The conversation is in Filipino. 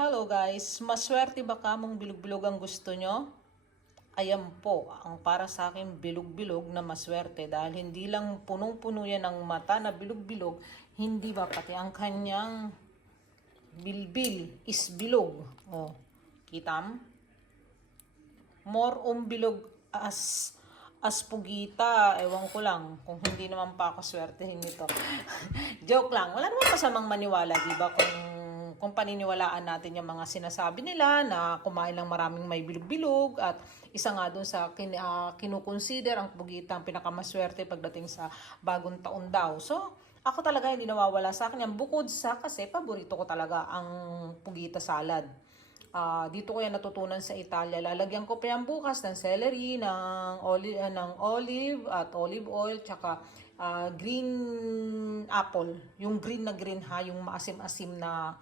Hello guys, maswerte ba kamong bilog-bilog ang gusto nyo? Ayan po, ang para sa akin bilog-bilog na maswerte dahil hindi lang punong-puno yan ng mata na bilog-bilog, hindi ba pati ang kanyang bilbil is bilog. Oh, kitam? More bilog as pugita, ewan ko lang kung hindi naman pa ako swertehin nito. Joke lang, wala naman masamang maniwala, di ba? Kung paniniwalaan natin yung mga sinasabi nila na kumain lang maraming may bilog-bilog at isa nga dun sa kinukonsider ang pugita ang pinakamaswerte pagdating sa bagong taon daw. So, ako talaga hindi nawawala sa akin yan bukod sa kasi paborito ko talaga ang pugita salad. Dito ko yan natutunan sa Italia. Lalagyan ko pa yan bukas ng celery, ng olive at olive oil, tsaka green apple. Yung green na green ha, yung maasim-asim na